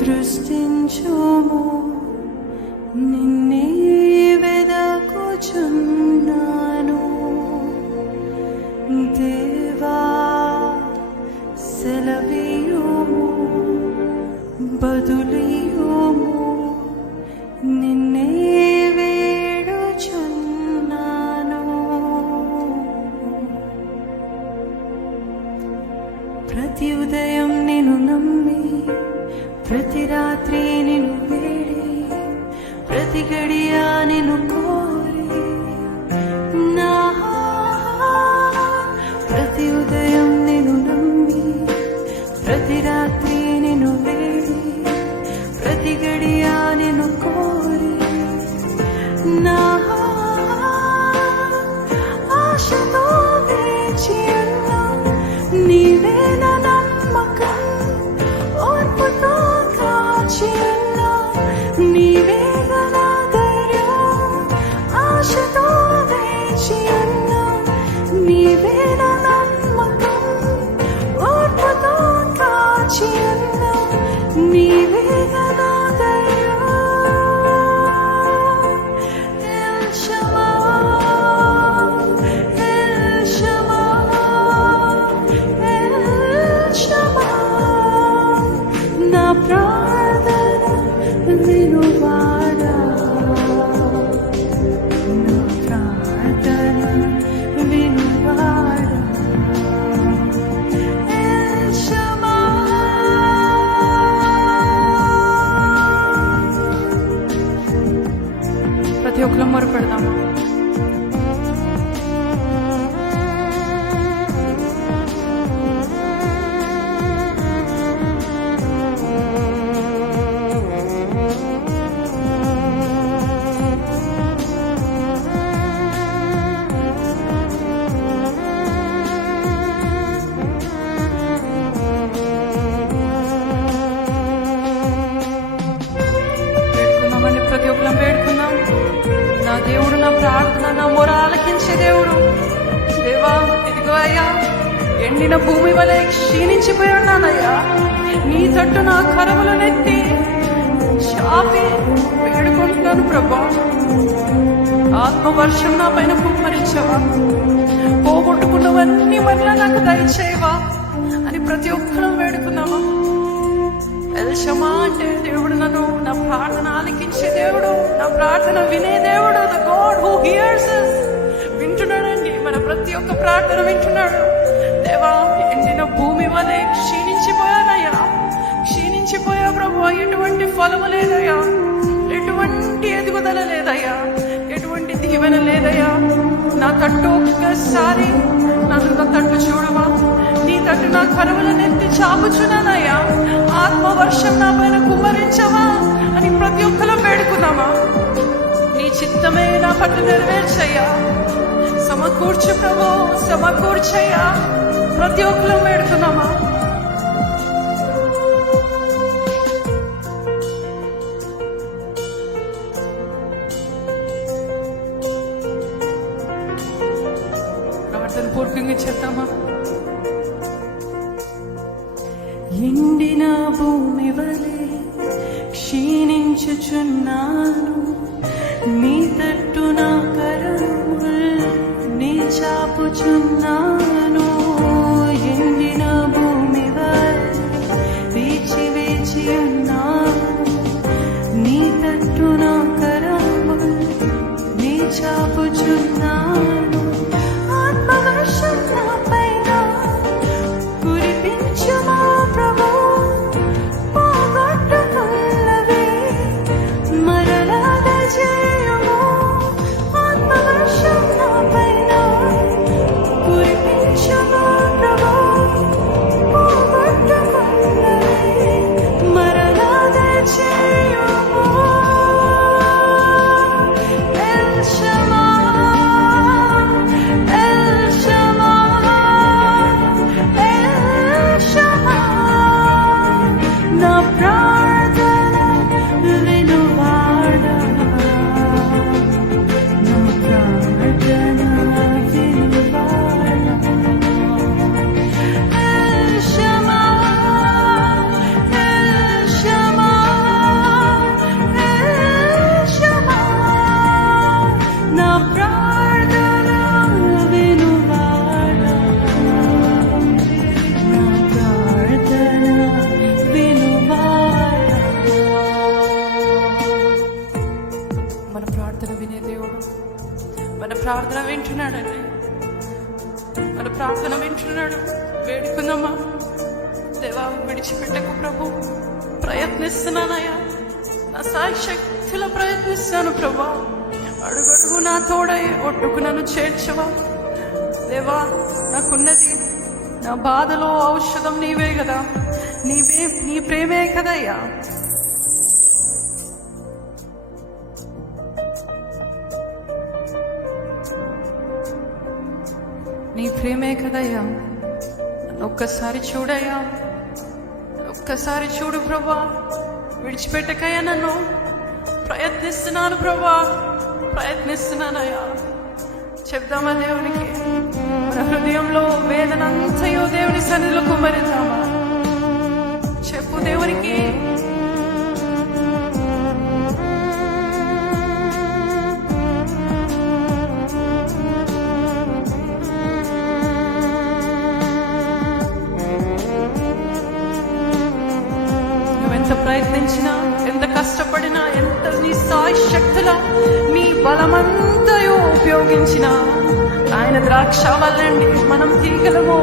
దృష్టించుము, నిన్నే వెదకుచున్నాను. దేవా సెలవీయుము, బదులీయుము, నిన్నే వేడుచున్నాను. ప్రతి ఉదయం నేను నమ్మి, ప్రతి రాత్రి నిన్ను వేడి, ప్రతి గడియా నిన్ను కోరి, ప్రతి ఉదయం నేను నమ్మి, ప్రతి రాత్రి నిన్ను వేడి, ప్రతి గడియా నిన్ను కోరి, నా ఆశతో వేచి ఉన్నా, నీవే నా నమ్మకం, ఓర్పుతో కాచి ఉన్నా, నీవే నా ధైర్యం. ఆశతో వేచి ఉన్నా, నీవే నా నమ్మకం, ఓర్పుతో కాచి ఉన్నా, నీవే నా ధైర్యం. L Shama, El Shama, El Shama, నా ప్రార్థన వినువాడా, నా ప్రార్థన వినువాడా. ఎల్ షమా. ప్రతి ఒక్కరు మొరపెడదాము. వేడుకుందామండి, ప్రతి ఒక్కరం వేడుకుందాం. నా దేవుడు నా ప్రార్థన, నా మొర ఆలకించే దేవుడు. దేవా, ఇదిగో అయ్యా, ఎండిన భూమి వలె క్షీణించిపోయి ఉన్నానయ్యా. నీ తట్టు నా కరములనెత్తి చాపి వేడుకుంటున్నాను ప్రభా. ఆత్మవర్షం నా పైన కుమ్మరించవా, పోగొట్టుకున్నవన్నీ మరలా నాకు దయచేయవా అని ప్రతి ఒక్కరం వేడుకున్నావా. ఎల్ షమా అంటే దేవుడు నన్ను, నా ప్రార్థన ఆలకించే దేవుడు, నా ప్రార్థన వినే దేవుడు. The God who hears us. వింటున్నాడండి, మన ప్రతి ఒక్క ప్రార్థన వింటున్నాడు. దేవా, ఎండిన భూమి వలె క్షీణించిపోయానయ్యా, క్షీణించిపోయా ప్రభు. ఎటువంటి ఫలము లేదయ్యా, ఎటువంటి ఎదుగుదల లేదయ్యా, ఎటువంటి దీవెన లేదయ్యా. నా తట్టు ఒక్కసారి నన్ను నా తట్టు చూడవా. నీ తట్టు నా కరములనెత్తి చాపుచున్నానయ్యా. ఆత్మవర్షం నా పైన కుమ్మరించవా అని ప్రతి ఒక్కరు వేడుకున్నామా. నీ చిత్తమే నా పట్ల నెరవేర్చయ్యా. సమకూర్చు ప్రభు, సమకూర్చయ్యా. ప్రతి ఒక్కరు వేడుకున్నామా. ప్రార్థన పూర్వకంగా చేద్దామా. ఎండిన భూమి వలె క్షీణించుచున్నాను, నీ తట్టు నా కరములు నీ చాపుచున్నాను. ఎండిన భూమి వలె వేచి వేచి ఉన్నాను, నీ తట్టు నా కరములు నీ చాపుచున్నాను. ఆత్మవర్షం నా పైన కురిపించుమా ప్రభు, పోగొట్టుకున్నవి మరలా దయచేయుము. ఆత్మవర్షం నా పైన కురిపించుమా ప్రభు, పోగొట్టుకున్నవి మరలా దయచేయుము. ఎల్ షమా. ప్రార్థన వింటున్నాడండి, మన ప్రార్థన వింటున్నాడు. వేడుకుందామా? దేవా, విడిచిపెట్టకు ప్రభు. ప్రయత్నిస్తున్నానయ్యా, నా సాయి శక్తిలో ప్రయత్నిస్తాను ప్రభా. అడుగడుగు నా తోడై ఒడ్డుకు నన్ను చేర్చవా దేవా. నాకున్నది, నా బాధలో ఔషధం నీవే కదా, నీ ప్రేమే కదయ్యా. నీ ప్రేమే కదయ్యా. ఒక్కసారి చూడయ్యా, ఒక్కసారి చూడు ప్రభా. విడిచిపెట్టకయ్యా నన్ను. ప్రయత్నిస్తున్నాను ప్రభా, ప్రయత్నిస్తున్నానయ్యా. చెప్దామా దేవునికి? మన హృదయంలో వేదనంతయో దేవుని సన్నిధిలో కుమ్మరిద్దామా? చెప్పు దేవునికి. ఎంత ప్రయత్నించినా, ఎంత కష్టపడినా, ఎంత నీ సాయి శక్తులా నీ బలమంతయో ఉపయోగించిన ఆయన ద్రాక్షవల్లండి మనం తీగలము.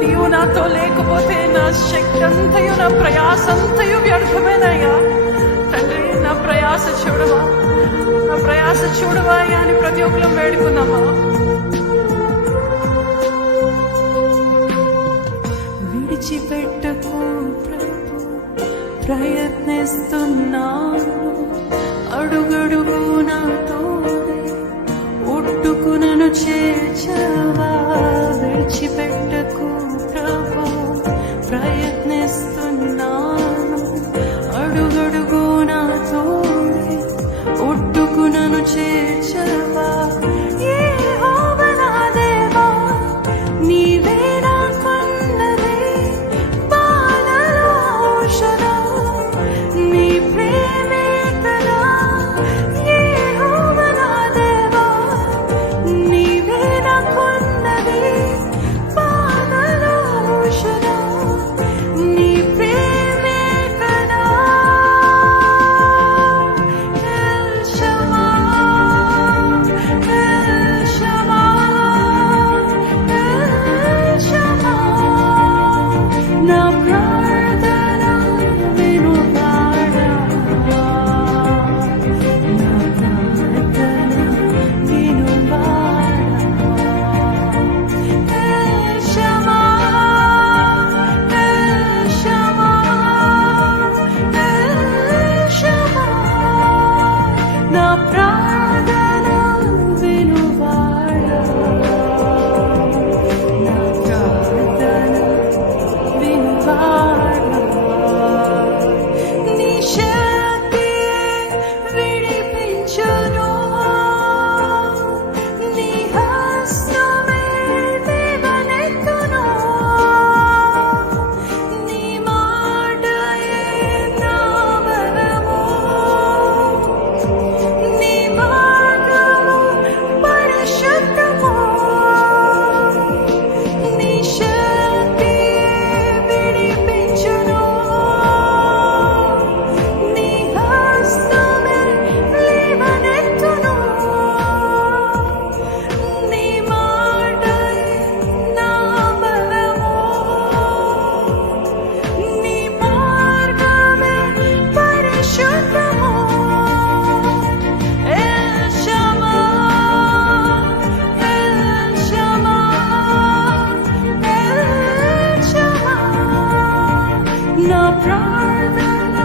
నీవు నాతో లేకపోతే నా శక్తి అంతయు, నా ప్రయాస అంతయు వ్యర్థమేనయ్యా. తండ్రి, నా ప్రయాస చూడవా, నా ప్రయాస చూడవా అని ప్రతి ఒక్కరు వేడుకుందామా? విడిచిపెట్టకు ప్రయత్నిస్తున్నాను, అడుగడుగు నాతో ఒడ్డుకు నన్ను చేర్చవా. విడిచిపెట్టకు ప్రభు, ప్రయత్నిస్తున్నాను, అడుగడుగు నాతో ఒడ్డుకు నన్ను చేర్చవా. యెహోవా నా దేవా, నీవే నాకున్నది బాలలో ఔషధం, నీ ప్రేమే కదా. యెహోవా నా దేవా, నీవే నాకున్నది బాలలో ఔషధం, నీ ప్రేమే కదా. El Shama, El Shama, El Shama. నా ప్రార్థన వినువాడా, నా ప్రార్థన వినువాడా. El Shama, El Shama, El Shama. నా ప్రార్థన వినువాడా, నా ప్రార్థన వినువాడా. నీ శక్తి విడిపించును, నీ హస్తమే లేవనెత్తును, నీ మాటయే నా బలము, నీ మార్గము పరిశుద్ధము. నీ శక్తి విడిపించును, నీ హస్తమే లేవనెత్తును, నీ మాటయే నా బలము, నీ మార్గమే పరిశుద్ధము. El Shama, El Shama, El Shama. నా ప్రార్థన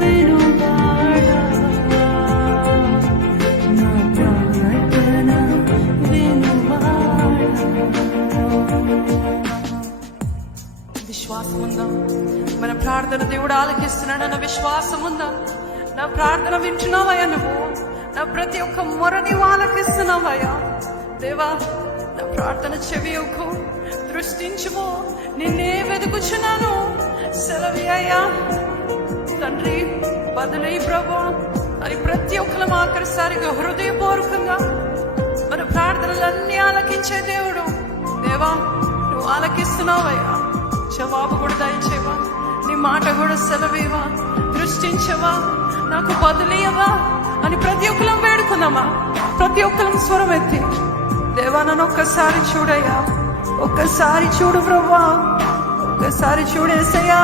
వినువాడా, నా ప్రార్థన వినువాడా. విశ్వాసం ఉందా? మన ప్రార్థన దేవుడు ఆలకిస్తున్నాడన్న విశ్వాసం ఉందా? నా ప్రార్థన వింటున్నావయ్యా నువ్వు? నా ప్రతి ఒక్క మొర నీవు ఆలకిస్తున్నావయ్యా? దేవా, నా ప్రార్థన చెవియొక్కు, దృష్టించుము. నిన్నే వెతుకుచున్నాను, సెలవి అయ్యా. తండ్రి, బదులై ప్రభు అని ప్రతి ఒక్కరం ఆఖరిసారిగా హృదయపూర్వకంగా మన ప్రార్థనలన్నీ ఆలకించే దేవుడు. దేవా, నువ్వు ఆలకిస్తున్నావయ్యా. జవాబు కూడా దయచేవా, నీ మాట కూడా సెలవేవా, దృష్టించవా, నాకు బదులియవా అని ప్రతి ఒక్కరం వేడుకుందామా? ప్రతి ఒక్కరిని స్వరం ఎత్తి, దేవా నన్ను ఒక్కసారి చూడయ్యా, ఒక్కసారి చూడు ప్రభువా, ఒక్కసారి చూడేసయ్యా.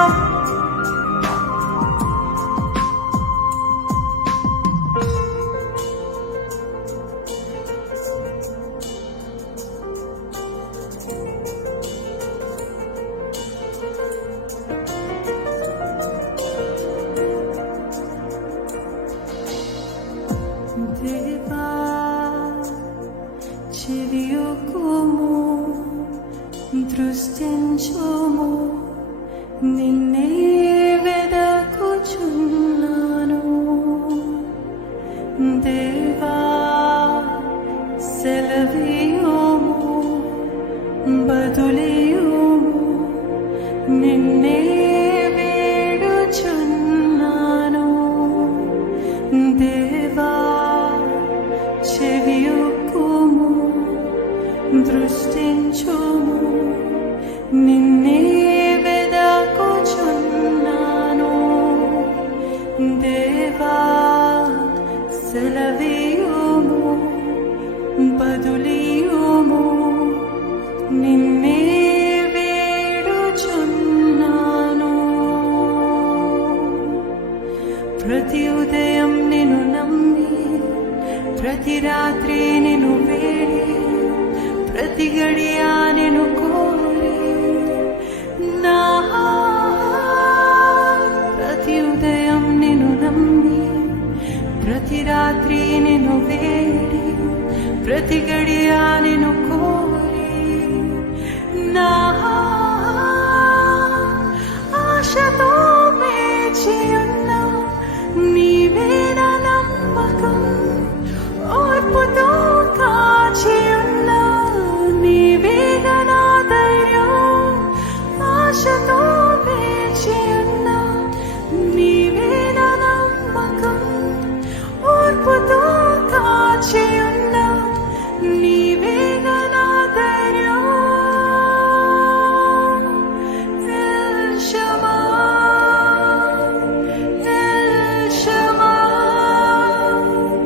దేవా చెవియొక్కుము, దృష్టించుము, నిన్నే వెదకుచున్నాను. దేవా సెలవియుము, బదులియుము, నిన్నే వేడుచున్నాను. దేవా చెవియొక్కుము, దృష్టించుము, నిన్నే వెదకుచున్నాను. దేవా సెలవియుము, బదులియుము, నిన్నే వేడుచున్నాను. ప్రతి ఉదయం నిన్ను నమ్మి, ప్రతి రాత్రి నిన్ను వేడి, ప్రతి గడియా నిన్ను కోరి, నా ప్రతి ఉదయం నిన్ను నమ్మి, ప్రతి రాత్రి నిన్ను వేడి, ప్రతి గడియా నిన్ను కోరి,